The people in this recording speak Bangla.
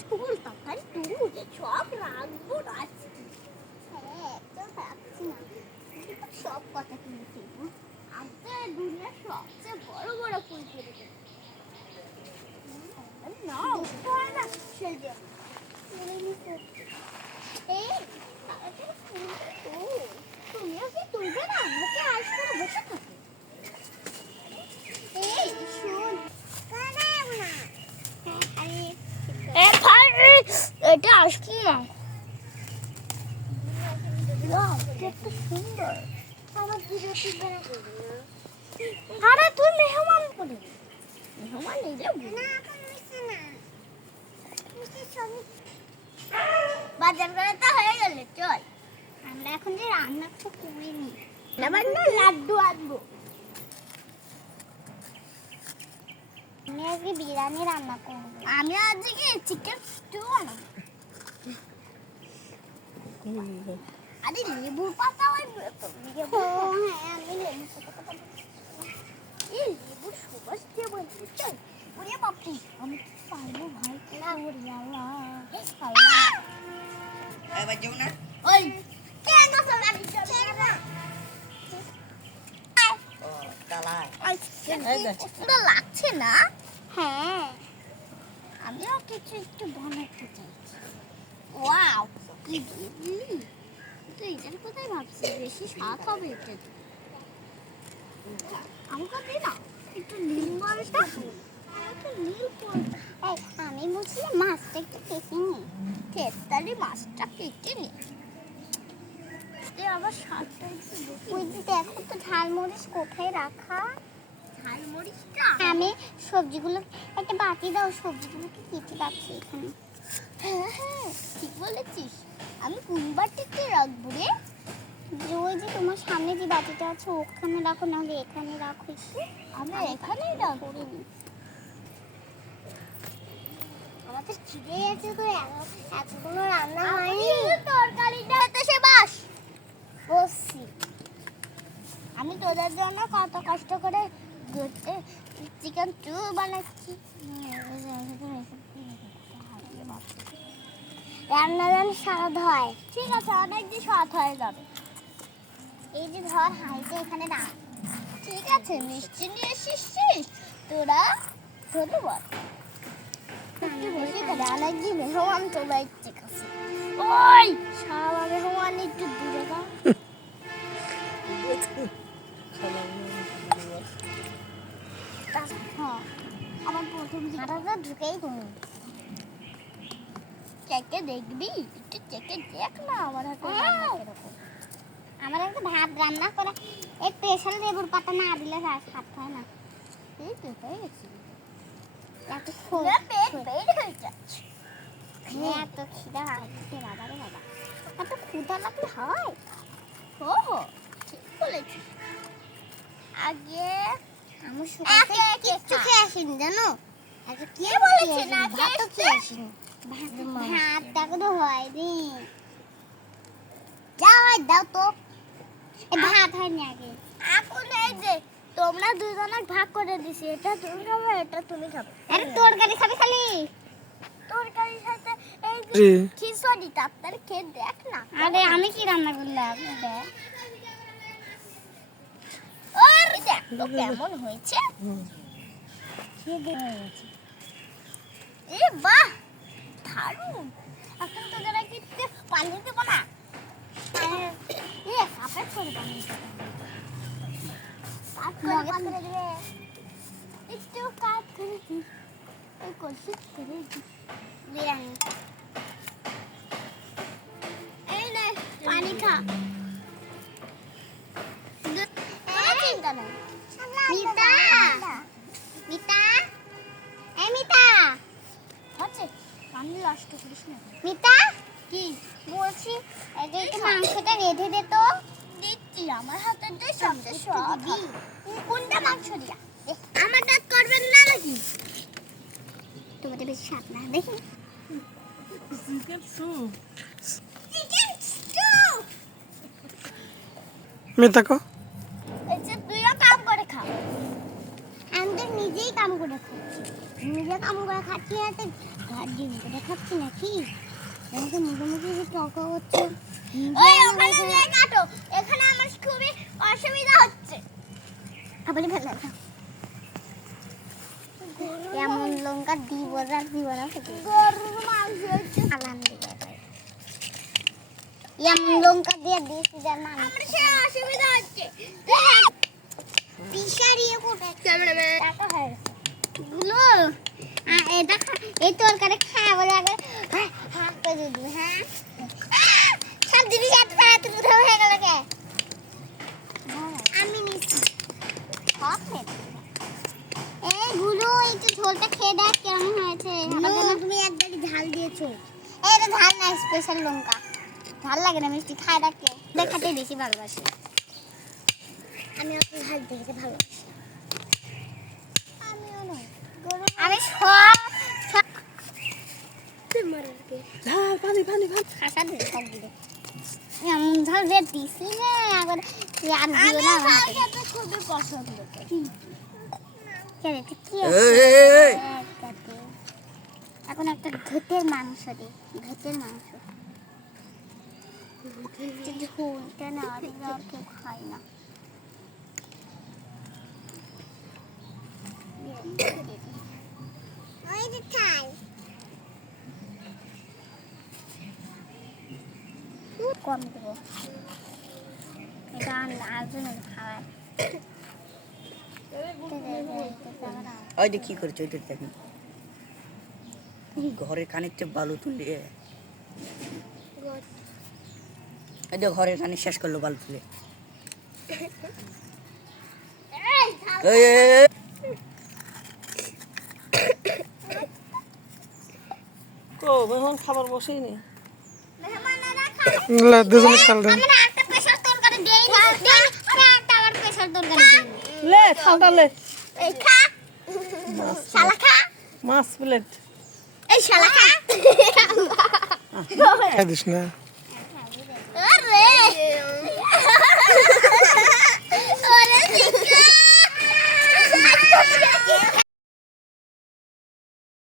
ফুল তরকারি দুধ সব রাখব রাখছি হ্যাঁ তো রাখছি না সব কথা তুমি শিখব আজকে দুনিয়ার সবচেয়ে বড় বড় ফুল পেরে দেবো। না হয় না সেজে এই, তাড়াতাড়ি ফুল তোল। তুমিও কি তুলবে না? মুখে করে বসে থাকো এই শোন কারাম না আরে এ ভাই এটা আসব না ওয়াও কত সুন্দর আমার ভিডিও টিপে না আরে তুই মেহমান করে মেহমান নিলে না এখন মিশে না। মিশে ছবি বাজার করে তো হয়ে গেল চল। আমরা এখন যে রান্না তো করিনি। এবার না লাড্ডু আনব। আমি আজকে বিরিয়ানি রান্না করব। আমি আজকে চিকেন স্টু বানাবো আরে লেবুর পাতা ওই লেবু হ্যাঁ আমি লেবু পাতা পাতা এই লেবুর সুবাস দিয়ে বানাবো চল ওরে বাপরে আমি কি পারব ভাই না ওরে আল্লাহ আল্লাহ এবার যাও না ওই কেন সবাই ছেড়ে না ও তালাই লাগছে না? হ্যাঁ। আমিও কিছু একটু বানাতে চাইছি। এটার কোথায় ভাবছি, বেশি স্বাদ হবে এটা আমি বলছিলাম মাছটা একটু কেটে নি। তেতালি মাছটা কেটে নি। আবার স্বাদটা একটু ওই দেখো তো, ঝালমরিচ কোথায় রাখা? আমি সবজিগুলো একটা বাটি দাও সবজিগুলোকে কেটে রাখছি এখানে? ঠিক বলেছিস। আমি কোন বাটিতে রাখব রে? যে ওই যে তোমার সামনে যে বাটিটা আছে ওখানে রাখো নাহলে এখানে রাখো একটু। আমি এখানেই রাখব। আমাদের খিদে আছে তো এতগুলো রান্না হয়নি। তরকারিটা তো সে বাস। বসছি। আমি তোদের জন্য কত কষ্ট করে চিকেন চু বানাচ্ছি। রান্না যেন স্বাদ হয়। ঠিক আছে, অনেক দিন স্বাদ হয়ে যাবে। এই যে ধর হাইতে এখানে না ঠিক আছে, মিষ্টি নিয়ে এসেছিস? তোরা ধন্যবাদ। একটু অনেক দিন মেহমান চলে এসছে কাছে। ওই সারা মেহমান একটু দূরে হ্যাঁ। আমার প্রথম হাঁটাটা ঢুকেই তুমি। চেকে দেখবি একটু চেকে দেখ না আমার হাতে আমার একটা ভাত রান্না করা। এই স্পেশাল লেবুর পাতা না দিলে স্বাদ হয় না। এই তো হয়ে গেছে। এত হয়ে হ্যাঁ খিদা লাগছে বাবা রে বাবা। এত ক্ষুধা লাগলে হয়। ও ঠিক আগে আমি শুকাতে কিচ্ছু খেয়ে আসিনি জানো? আগে কে বলেছে না? ভাত তো খেয়ে আসিনি। ভাত দেখো হয়নি। যা হয় দাও তো। ভাত হয়নি আগে। এখন এই যে তোমরা দুজনে ভাগ করে দিছি। এটা তুমি খাবে এটা তুমি খাবে। আরে তরকারি খাবে খালি। তরকারির সাথে এই খিচুড়ি তাড়াতাড়ি খেয়ে দেখ না। আরে আমি কি রান্না করলাম? দেখ আর দেখ তো কেমন হয়েছে? এ বাহ দারুণ। এখন তো যারা কি পানি দেবো না। এ কাপের করে পানি দেবো। মিতা? মিতা? এই মিতা? হচ্ছে আমি নষ্ট করিস না। মিতা? কি? বলছি এই মাংসটা রেঁধে দে তো। দিচ্ছি আমার হাতে যে সবচেয়ে সব কোনটা মাংস দিয়া? আমার দাঁত করবেন না নাকি? তোমাদের বেশি স্বাদ না দেখি। স্টু মেয়ে তাকো এই যে তুইও কাম করে খা আমি তো নিজেই কাম করে খাচ্ছি নিজে কাম করে খাচ্ছি না তো ডিম করে খাচ্ছি নাকি? আমাকে মুখে মুখে যে তর্ক করছে ওই ওখানে দিয়ে কাটো। এখানে আমার খুবই অসুবিধা হচ্ছে। আবার ফেলে দাও এমন লঙ্কা দিব আর দিব না গরুর মাংস হচ্ছে আলান দিব এমন লঙ্কা দিয়ে দিয়েছি যার মাংস আমার সে অসুবিধা হচ্ছে। পিসারিয়ে কোথায়? ক্যামেরাম্যান। টাকা হয়ে গুলো এটা এই তরকারি খাওয়া আগে করে দিবি হ্যাঁ? সব জিনিস এত তাড়াতাড়ি উঠে হয়ে গেল কে? আমি নিচ্ছি। এই গুলো একটু ঝোলটা খেয়ে দেখ কেমন হয়েছে। তুমি একবারই ঝাল দিয়েছ। এটা ঝাল না স্পেশাল লঙ্কা। ঝাল লাগে না মিষ্টি। খায় দেখ দেখাতে বেশি ভালোবাসি। আমি অত ঝাল দিতে ভালোবাসি আমিও নয় আমি সব সব ঝাল পানি পানি পানি। খাসা দিয়ে সব দিয়ে এমন ঝাল দিয়ে দিছি না এখন আর দিও না আমার হাতে খুবই পছন্দ কেন কি। এখন একটা ঘেটের মাংস দে ঘেটের মাংস। ঝোলটা না দিলে আর কেউ খায় না। কম দেবো। এটা আজন্য খাবার ওই যে কি করছ ওইটা দেখেন ঘরের কানেকটা বালু তুলে। এই যে ঘরের কানে শেষ করল বালু তুলে। এই, তো মেহমান খাবার বসেই নেই মাছ প্লেট। এই শালা